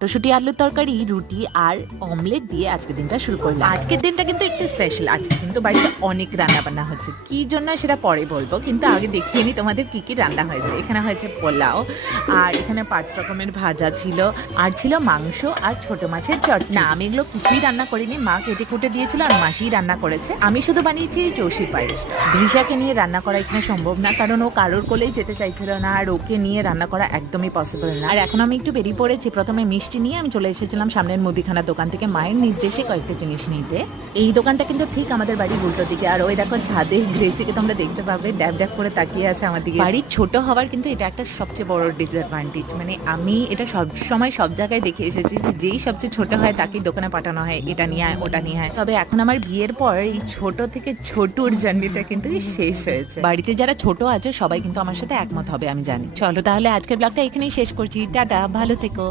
মটরশুঁটি আলুর তরকারি, রুটি আর অমলেট দিয়ে আজকের দিনটা শুরু করলাম। আজকের দিনটা কিন্তু একটু স্পেশাল। আজকে কিন্তু বাড়িতে অনেক রান্না বান্না হচ্ছে, কি জন্য সেটা পরে বলবো, কিন্তু আগে দেখিয়ে নি তোমাদের কি কি রান্না হয়েছে। এখানে হয়েছে পোলাও, আর এখানে 5 রকমের ভাজা ছিল, আর ছিল মাংস আর ছোট মাছের চটনি। না, আমি এগুলো কিছুই রান্না করিনি, মা কেটে কুটে দিয়েছিল আর মাসিই রান্না করেছে। আমি শুধু বানিয়েছি এই চৌষি পায়েসটা। ভিশাকে নিয়ে রান্না করা এখানে সম্ভব না, কারণ ও কারোর কোলেই যেতে চাইছিল না, আর ওকে নিয়ে রান্না করা একদমই পসিবল না। আর এখন আমি একটু বেরিয়ে পড়েছি। প্রথমে মিষ্টি নিয়ে আমি চলে এসেছিলাম সামনের মুদিখানার দোকান থেকে মায়ের নির্দেশে কয়েকটা জিনিস নিতে। এই দোকানটা কিন্তু ঠিক আমাদের বাড়ির উল্টো দিকে, আর ওই দেখো ছাদে গ্রেসিকে তোমরা দেখতে পাবে ড্যাব ড্যাব করে তাকিয়ে আছে আমার দিকে। বাড়ির ছোট হওয়ার কিন্তু এটা একটা সবচেয়ে বড় ডিসঅ্যাডভান্টেজ। মানে আমি এটা সব সময় সব জায়গায় দেখে এসেছি যে যেই সবচেয়ে ছোট হয় তাকেই দোকানে পাঠানো হয়, এটা নিয়ে আয় ওটা নিয়ে আয়। তবে এখন আমার বিয়ের পর এই ছোট থেকে ছোটুর জার্নিটা কিন্তু শেষ হয়েছে। বাড়িতে যারা ছোট আছে সবাই কিন্তু আমার সাথে একমত হবে আমি জানি। চলো তাহলে আজকের ব্লগটা এখানেই শেষ করছি। টাটা, ভালো থেকো।